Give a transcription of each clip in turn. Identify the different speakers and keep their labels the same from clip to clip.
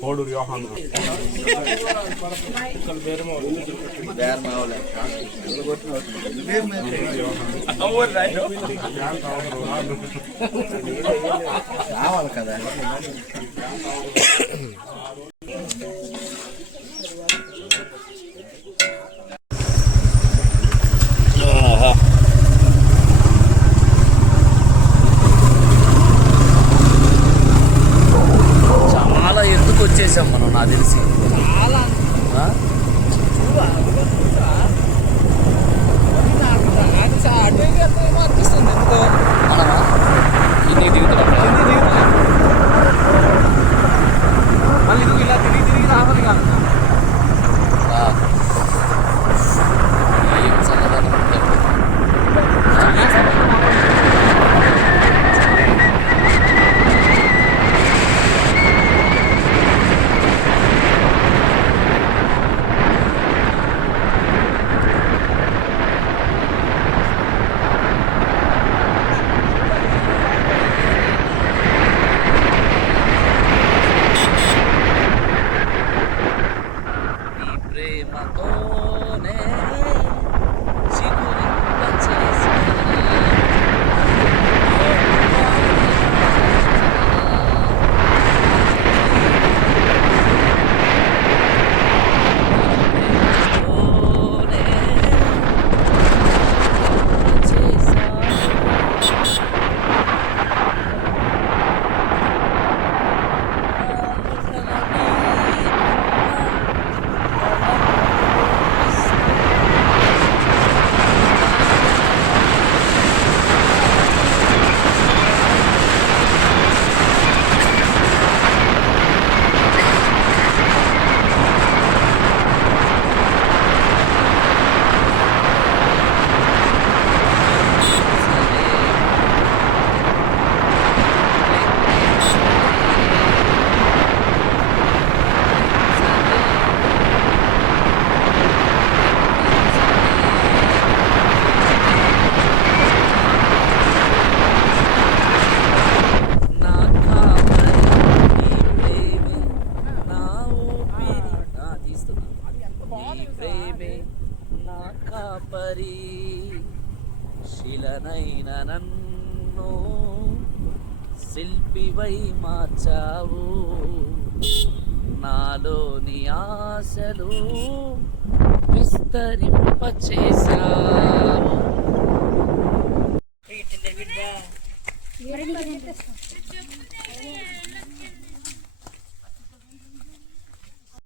Speaker 1: కోడూరు యోహాన్
Speaker 2: రావాలి కదా.
Speaker 3: వచ్చేసాం మనం నాకు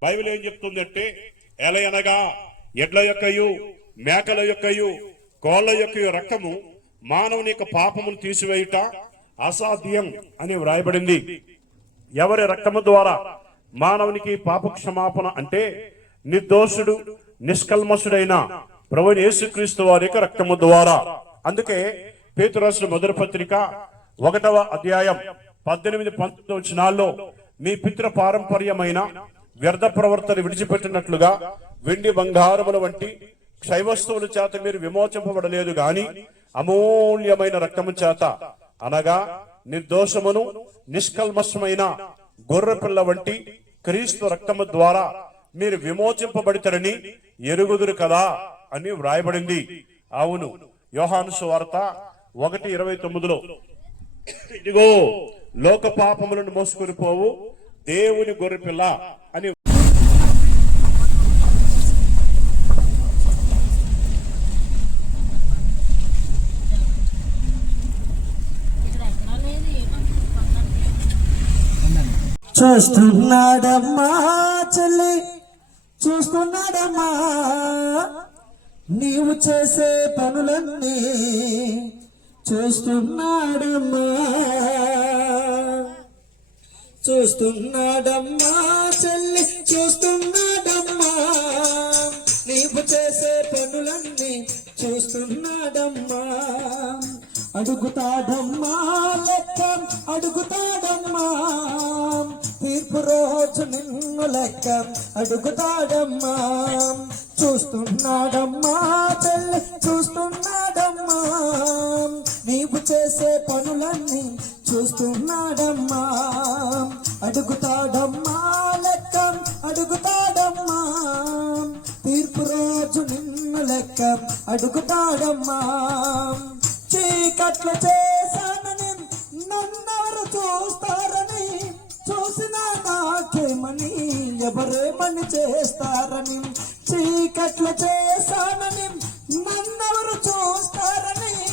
Speaker 1: బైబిల్ ఏం చెప్తుందంటే ఎలయనగా ఎడ్ల యొక్కయు మేకల యొక్కయు కోళ్ళ యొక్కయు రక్తము మానవుని యొక్క పాపమును తీసివేయుట అసాధ్యం అని వ్రాయబడింది. ఎవరి రక్తము ద్వారా మానవునికి పాప క్షమాపణ అంటే నిర్దోషుడు నిష్కల్మషుడైన ప్రభు యేసుక్రీస్తు వారి యొక్క రక్తము ద్వారా. అందుకే పేతురాసిన మొదటి పత్రిక ఒకటవ అధ్యాయం పద్దెనిమిది పంతొమ్మిది వచ్చినాల్లో మీ పితృ పారంపర్యమైన వ్యర్థ ప్రవర్తన విడిచిపెట్టినట్లుగా వెండి బంగారముల వంటి క్షయవస్తువుల చేత మీరు విమోచింపబడలేదు గాని అమూల్యమైన రక్తము చేత. అనగా నిర్దోషమును నిష్కల్మషమైన గొర్రెపిల్ల వంటి క్రీస్తు రక్తము ద్వారా మీరు విమోచింపబడితరని ఎరుగుదురు కదా అని వ్రాయబడింది. అవును యోహాను సువార్త ఒకటి ఇరవై తొమ్మిదిలో ఇదిగో లోక పాపములను మోసుకొని పోవు దేవుని గొర్రెపిల్ల అని
Speaker 4: చూస్తున్నాడమ్మా చెల్లి. చూస్తున్నాడమ్మా. నీవు చేసే పనులన్నీ చూస్తున్నాడమ్మా. చూస్తున్నాడమ్మా చెల్లి చూస్తున్నాడమ్మా. నీవు చేసే పనులన్నీ చూస్తున్నాడమ్మా. అడుగుతాడమ్మా లెక్క అడుగుతాడమ్మా. తీర్పు రోజు నిన్ను లెక్క అడుగుతాడమ్మా. చూస్తున్నాడమ్మా చెల్లి చూస్తున్నాడమ్మా. నీవు చేసే పనులన్నీ చూస్తున్నాడమ్మా. అడుగుతాడమ్మా లెక్క అడుగుతాడమ్మా. తీర్పు రోజు నిన్ను లెక్క అడుగుతాడమ్మా. చీకట్లు చేశానని నన్నెవరు చూస్తారని చూసినా నాకేమని ఎవరేమని చేస్తారని. చీకట్లు చేశానని నన్నెవరు చూస్తారని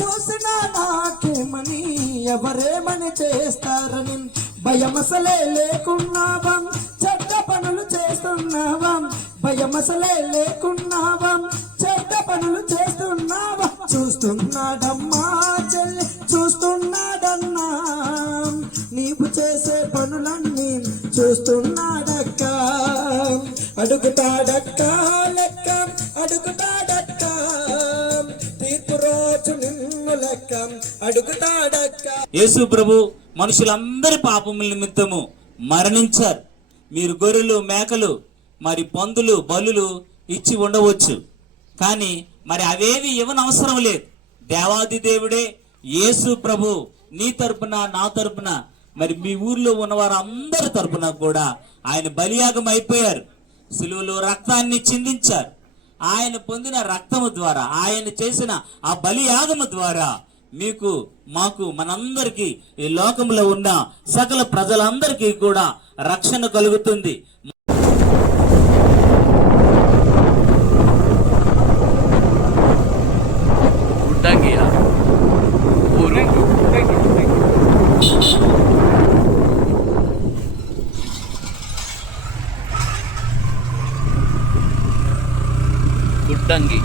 Speaker 4: చూసినా నాకేమని ఎవరేమని చేస్తారని. భయమసలే లేకున్నావాం చెడ్డ పనులు చేస్తున్నావాం. భయమసలే లేకున్నావా చెడ్డ పనులు చేస్తున్నావా. చూస్తున్నాడమ్మా చెల్లి చూస్తున్నాడన్నా. నీవు చేసే పనులన్నీ చూస్తున్నాడక్క. అడుగుతాడక్క లెక్క అడుగుతాడక్క. తీర్పు రోజు నిన్ను లెక్క అడుగుతాడక్క.
Speaker 5: యేసు ప్రభు మనుషులందరి పాపముల నిమిత్తము మరణించారు. మీరు గొర్రెలు మేకలు మరి పందులు బలులు ఇచ్చి ఉండవచ్చు. కానీ మరి అవేవి ఇవ్వనవసరం లేదు. దేవాది దేవుడే యేసు ప్రభు నీ తరపున నా తరపున మరి మీ ఊర్లో ఉన్న వారందరి తరపున కూడా ఆయన బలియాగం అయిపోయారు. సిలువలో రక్తాన్ని చిందించారు. ఆయన పొందిన రక్తము ద్వారా ఆయన చేసిన ఆ బలియాగము ద్వారా మీకు మాకు మనందరికీ ఈ లోకంలో ఉన్న సకల ప్రజలందరికీ కూడా రక్షణ కలుగుతుంది.
Speaker 6: గుడ్డంగి.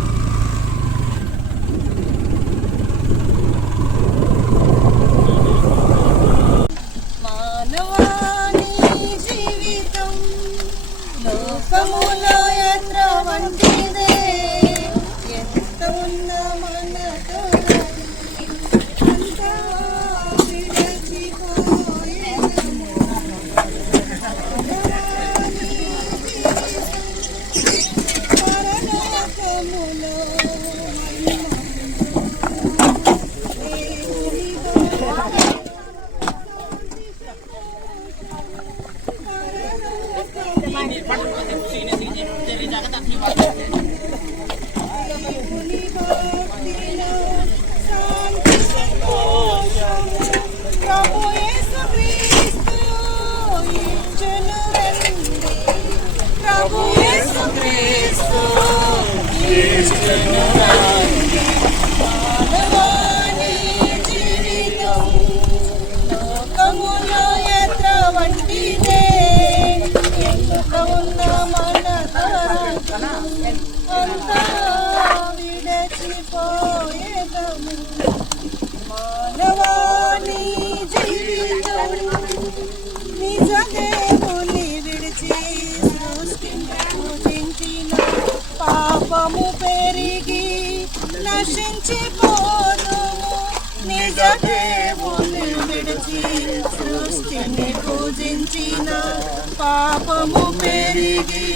Speaker 7: పాపము పెరిగి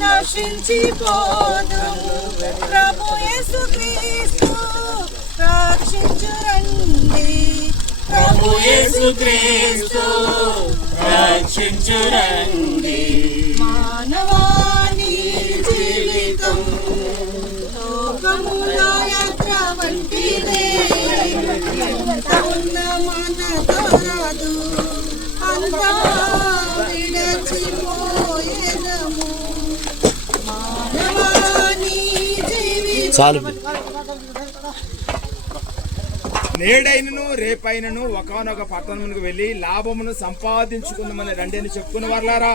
Speaker 7: నశించిపోదుము ప్రభు యేసుక్రీస్తు రక్షించురండి. ప్రభు యేసుక్రీస్తు రక్షించురండి. మానవాని
Speaker 5: చాలు.
Speaker 8: నేడైనను రేపైనను ఒకనొక పట్టణమునకు వెళ్ళి లాభమును సంపాదించుకుందామని రండి అని చెప్పుకున్న వాళ్ళారా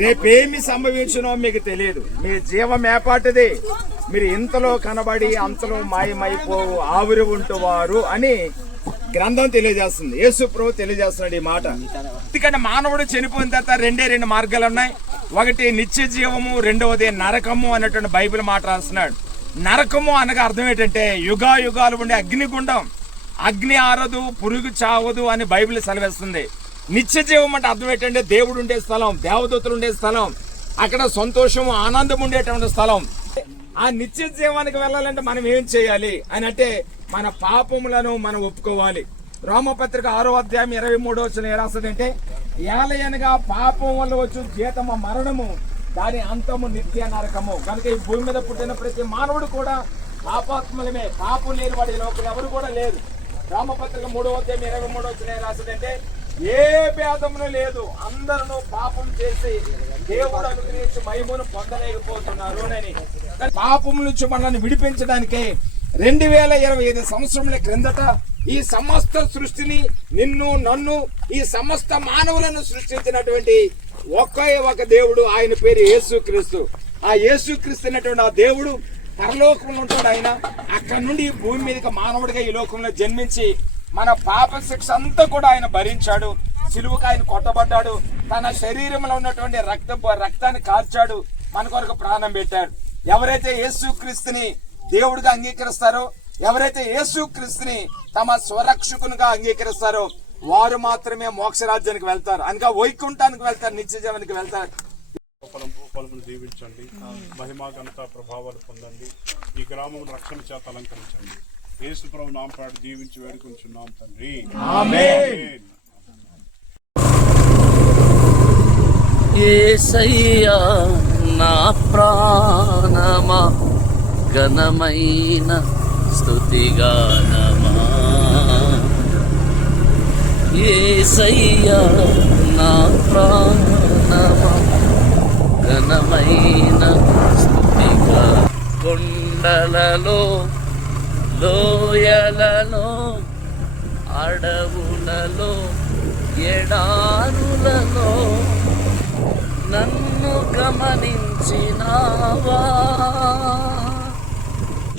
Speaker 8: రేపేమి సంభవించునో మీకు తెలియదు. మీ జీవం ఏపాటిది మీరు ఇంతలో కనబడి అంతలో మాయమైపోవు ఆవిరి ఉంటువారు అని గ్రంథం తెలియజేస్తుంది. యేసు ప్రభు తెలియజేస్తున్నాడు ఈ మాట. ఎందుకంటే మానవుడు చనిపోయిన తర్వాత రెండే రెండు మార్గాలు ఉన్నాయి ఒకటి నిత్య జీవము రెండవది నరకము అన్నటువంటి బైబిల్ మాట రాస్తున్నాడు. నరకము అనగా అర్థం ఏంటంటే యుగా యుగాలు ఉండే అగ్నిగుండం. అగ్ని ఆరదు పురుగు చావదు అని బైబిల్ సెలవేస్తుంది. నిత్య జీవం అంటే అర్థం ఏంటంటే దేవుడు ఉండే స్థలం దేవదూతలు ఉండే స్థలం అక్కడ సంతోషం ఆనందం ఉండేటువంటి స్థలం. ఆ నిత్య జీవానికి వెళ్ళాలంటే మనం ఏం చేయాలి అని అంటే మన పాపములను మనం ఒప్పుకోవాలి. రోమపత్రిక ఆరో అధ్యాయం ఇరవై మూడో వచ్చిన ఏ రాస్తుందంటే ఏలయనగా పాపం వల్ల వచ్చు జీతమ మరణము. దాని అంతము నిత్య నరకము. కనుక ఈ భూమి మీద పుట్టిన ప్రతి మానవుడు కూడా పాపాత్మలమే. పాపం లేని వాడి లోపల ఎవరు కూడా లేరు. రామపత్రిక మూడో అధ్యాయం ఇరవై మూడో వచ్చిన రాసిందంటే ఏ భేదమును లేదు. అందరూ పాపం చేసి దేవుడు అనుగ్రహించి మహిమను పొందలేకపోతున్నారు అని. కానీ పాపం నుంచి మనల్ని విడిపించడానికే రెండు వేల ఇరవై ఐదు సంవత్సరముల క్రిందట ఈ సమస్త సృష్టిని నిన్ను నన్ను ఈ సమస్త మానవులను సృష్టించినటువంటి ఒకే ఒక దేవుడు ఆయన పేరు యేసుక్రీస్తు. ఆ యేసుక్రీస్తు అనేటువంటి ఆ దేవుడు పరలోకంలో ఉంటాడు ఆయన. అక్కడ నుండి భూమి మీదకి మానవుడిగా ఈ లోకంలో జన్మించి మన పాప శిక్ష అంతా కూడా ఆయన భరించాడు. సిలువకు ఆయన కొట్టబడ్డాడు. తన శరీరంలో ఉన్నటువంటి రక్త రక్తాన్ని కార్చాడు. మన కొరకు ప్రాణం పెట్టాడు. ఎవరైతే యేసుక్రీస్తుని దేవుడిగా అంగీకరిస్తారో ఎవరైతే యేసుక్రీస్తుని తమ స్వరక్షకునిగా అంగీకరిస్తారో వారు మాత్రమే మోక్షరాజ్యానికి వెళ్తారు. అనగా వైకుంఠానికి వెళ్తారు నిత్య జీవానికి వెళ్తారు.
Speaker 1: పొలం పొలమును దీవించండి. మహిమా ఘనత ప్రభావాలు పొందండి. ఈ గ్రామం రక్షణ చేత అలంకరించండి. యేసు ప్రభు నామపాడు దీవించి వేడుకుంటున్నాం తండ్రి. ఆమేన్.
Speaker 3: ఏసయ్యా నా ప్రాణమా ఘనమైన స్థుతిగానమా ఏసయ్యా నా ప్రాణమా ఘనమైన స్థుతిగా కొండలలో లోయలలో అడవులలో ఎడారులలో నన్ను గమనించినావా?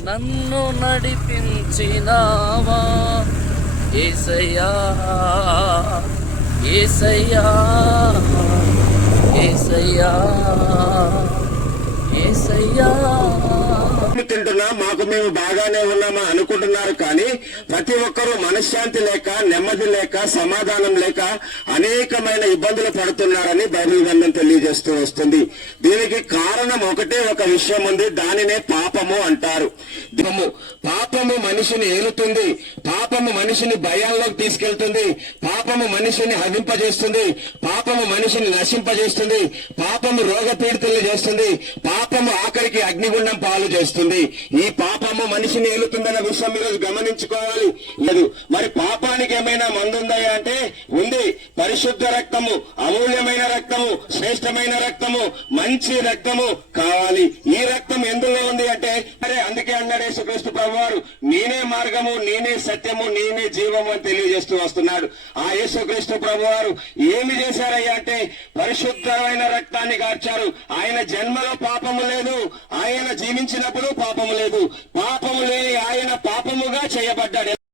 Speaker 3: నన్ను నడిపించినావా? ఏసయ్యా ఏసయ్యా ఏసయ్యా ఏసయ్యా.
Speaker 9: తింటున్నా మాకు మేము బాగానే ఉన్నామా అనుకుంటున్నారు కానీ ప్రతి ఒక్కరూ మనశ్శాంతి లేక నెమ్మది లేక సమాధానం లేక అనేకమైన ఇబ్బందులు పడుతున్నారని బైబిల్ గ్రంథం తెలియజేస్తూ వస్తుంది. దీనికి కారణం ఒకటే ఒక విషయం ఉంది దానినే పాపము అంటారు. పాపము మనిషిని ఏలుతుంది పాపము మనిషిని భయాల్లోకి తీసుకెళ్తుంది పాపము మనిషిని హరింపజేస్తుంది పాపము మనిషిని నశింపజేస్తుంది పాపము రోగ పీడితుల్ని చేస్తుంది పాపము ఆఖరికి అగ్నిగుండం పాలు చేస్తుంది. ఈ పాపము మనిషిని ఏలుతుందన్న విషయం ఈరోజు గమనించుకోవాలి. లేదు మరి పాపానికి ఏమైనా మందుందా అంటే ఉంది. పరిశుద్ధ రక్తము అమూల్యమైన రక్తము శ్రేష్టమైన రక్తము మంచి రక్తము కావాలి. ఈ రక్తం ఎందులో ఉంది అంటే అరే అందుకే అన్నాడు యేసుక్రీస్తు ప్రభు వారు నేనే మార్గము నేనే సత్యము నేనే జీవము అని తెలియజేస్తూ వస్తున్నాడు. ఆ యేసుక్రీస్తు ప్రభు వారు ఏమి చేశారయ్యా అంటే పరిశుద్ధమైన రక్తాన్ని కార్చారు. ఆయన జన్మలో పాపము లేదు. ఆయన జీవించినప్పుడు పాపము లేదు. పాపము లేని ఆయన పాపముగా చేయబడ్డాడు.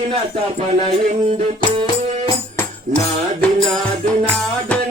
Speaker 9: తపన ఎందుకు? నాది నాది నాదనే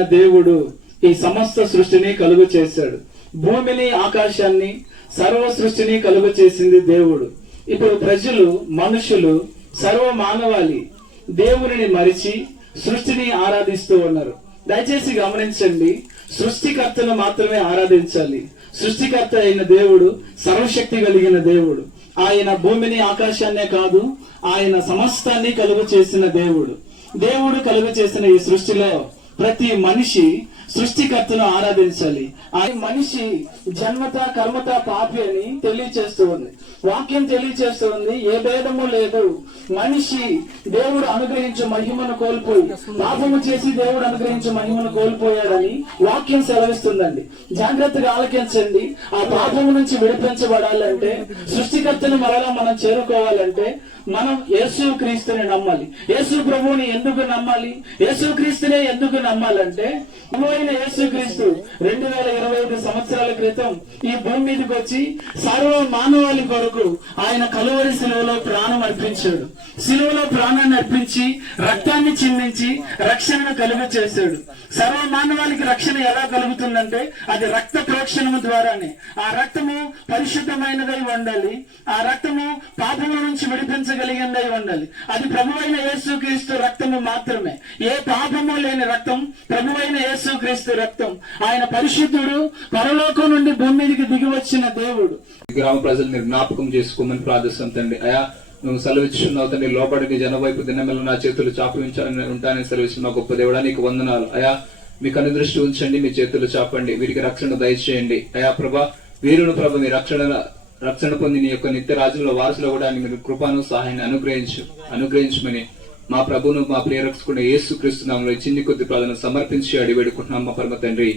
Speaker 10: అయిన దేవుడు ఈ సమస్త సృష్టిని కలుగు చేశాడు. భూమిని ఆకాశాన్ని సర్వ సృష్టిని కలుగు చేసింది దేవుడు. ఇప్పుడు ప్రజలు మనుషులు సర్వ మానవాళి దేవుని మరిచి సృష్టిని ఆరాధిస్తూ ఉన్నారు. దయచేసి గమనించండి సృష్టికర్తను మాత్రమే ఆరాధించాలి. సృష్టికర్త అయిన దేవుడు సర్వశక్తి కలిగిన దేవుడు. ఆయన భూమిని ఆకాశాన్నే కాదు ఆయన సమస్తాన్ని కలుగు చేసిన దేవుడు. దేవుడు కలుగు చేసిన ఈ సృష్టిలో ప్రతి మనిషి సృష్టికర్తను ఆరాధించాలి. ఆ మనిషి జన్మత కర్మత పాపి అని తెలియచేస్తూ ఉంది. వాక్యం తెలియచేస్తూ ఉంది ఏ భేదము లేదు. మనిషి దేవుడు అనుగ్రహించే మహిమను కోల్పోయి పాపము చేసి దేవుడు అనుగ్రహించే మహిమను కోల్పోయాడని వాక్యం సెలవిస్తుందండి. జాగ్రత్తగా ఆలకించండి. ఆ పాపము నుంచి విడిపించబడాలంటే సృష్టికర్తను మరలా మనం చేరుకోవాలంటే మనం యేసు క్రీస్తుని నమ్మాలి. యేసు ప్రభువుని ఎందుకు నమ్మాలి? యేసు క్రీస్తునే ఎందుకు నమ్మాలంటే ప్రభు యేసు క్రీస్తు రెండు వేల ఇరవై ఐదు సంవత్సరాల క్రితం ఈ భూమి మీదకి వచ్చి సర్వ మానవాళి కొరకు ఆయన కలువరి శిలువలో ప్రాణం అర్పించాడు. శిలువలో ప్రాణాన్ని అర్పించి రక్తాన్ని చిందించి రక్షణను కలుగ చేశాడు. సర్వ మానవాళికి రక్షణ ఎలా కలుగుతుందంటే అది రక్త ప్రోక్షణము ద్వారానే. ఆ రక్తము పరిశుద్ధమైనదై ఉండాలి. ఆ రక్తము పాపముల నుంచి విడిపించ విడిపించగలిగినదై ఉండాలి. అది ప్రభువైన యేసుక్రీస్తు రక్తము మాత్రమే. ఏ పాపము లేని రక్తం ప్రభువైన యేసుక్రీస్తు రక్తం. ఆయన పరిశుద్ధుడు పరలోకం నుండి భూమి మీదకి దిగి వచ్చిన దేవుడు.
Speaker 2: గ్రామ మీరు జ్ఞాపకం చేసుకోమని ప్రార్థిస్తాం తండ్రి. అయా నువ్వు సెలవిచ్చున్నావు తండ్రి. లోపలికి నీ జనవైపు దినమెల్ల నా చేతులు చాపించాలని ఉంటానని సెలవిచ్చిన గొప్ప దేవుడా నీకు వందనాలు. అయా మీకు అనుదృష్టి ఉంచండి మీ చేతులు చాపండి. వీరికి రక్షణ దయచేయండి. అయా ప్రభా వీరును ప్రభ మీ రక్షణ రక్షణ పొంది నీ యొక్క నిత్య రాజుల వారసులు కూడా మీరు కృపాను సహాయాన్ని అనుగ్రహించు అనుగ్రహించమని మా ప్రభును మా ప్రియరక్షకుడు యేసు క్రీస్తు నామంలో ఈ చిన్ని కొద్ది ప్రార్థన సమర్పించి అడిగి వేడుకుంటున్నాం మా పరమ తండ్రి.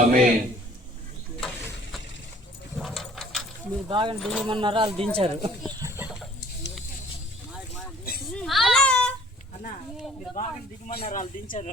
Speaker 2: ఆమేన్.
Speaker 11: మీరు బాగా దిగమన్నారు వాళ్ళు దించారు. అన్న మీరు బాగా దిగమన్నారు వాళ్ళు దించారు.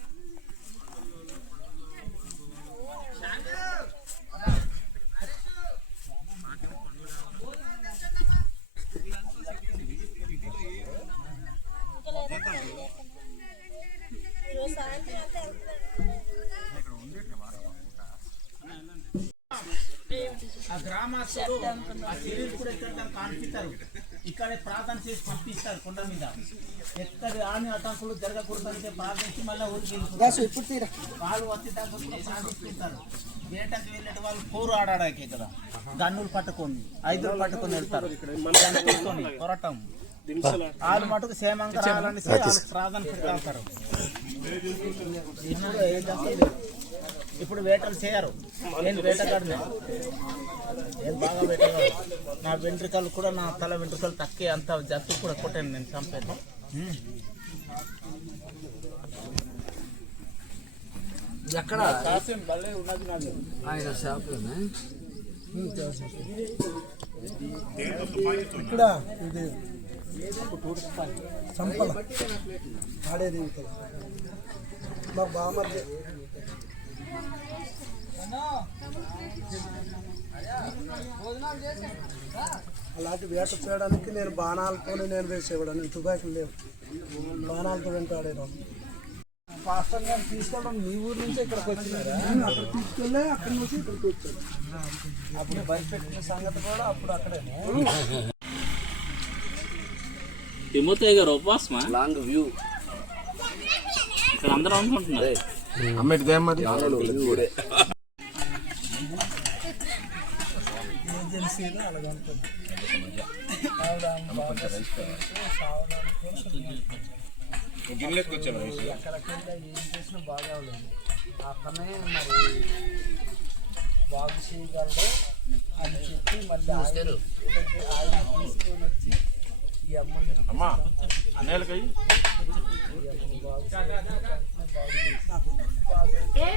Speaker 12: గ్రామస్తులు ఆ సిరీస్ కూడా ఇక్కడ కనిపిస్తారు. ఇక్కడే ప్రార్థన చేసి పంపిస్తారు కొండ మీద. ఎక్కడ ఆని అటంకులు జరగకూడదంటే ప్రార్థించి మళ్ళీ ఊరికి. వాళ్ళు వచ్చేదాకా కూడా ప్రార్థిస్తుంటారు. వేటకి వెళ్ళేట వాళ్ళు పోరు ఆడాడానికి ఇక్కడ గన్నులు పట్టుకొని ఐదులు పట్టుకొని వెళ్తారు. పోరాటం వాళ్ళు మటుకు క్షేమంగా రావాలని వాళ్ళు ప్రార్థన పెడతారు. ఇప్పుడు వేటలు చేయరు. నేను వేటగాడిని నేను బాగా వేటగాడు నా వెంట్రుకలు కూడా నా తల వెంట్రుకలు తక్కువ అంత జట్టు కూడా కొట్టాను నేను చంపాను
Speaker 3: ఎక్కడ? ఆయన
Speaker 4: ఇక్కడ ఇది సంపల ఆడేది ఉంటుంది మా బామర్ది అలాంటి వేట చేయడానికి నేను బాణాలతోనే నేను వేసేవాడు నేను తుపాకులు లేవు. బాణాలతో వెంటాడేవాడు.
Speaker 12: పాస్టర్ గారిని తీసుకోవడం మీ ఊరు నుంచి ఇక్కడికి వచ్చినారా?
Speaker 4: అక్కడ తీసుకెళ్ళి అక్కడి నుంచి ఇక్కడికి వచ్చాను
Speaker 12: అప్పుడు భయపెట్టిన సంగతి కూడా అప్పుడు అక్కడే
Speaker 5: తిమ్మతయ్య గారు ఉపవాసమా?
Speaker 3: Long view.
Speaker 5: ఇక్కడ అందరూ అనుకుంటున్నారు.
Speaker 13: ఏజెన్సీలో అలాగంటుంది ఆవిడ ఎక్కడికెళ్ళి ఏం చేసినా బాగా అవ్వలేదు. అతనే మరి బాగు చేయగలడు అని చెప్పి మళ్ళీ ఆయన ఆయన తీసుకొని వచ్చి ఈ అమ్మని
Speaker 14: అమ్మా అన్నయ్యలకి
Speaker 13: బాగు. బాగు చేసి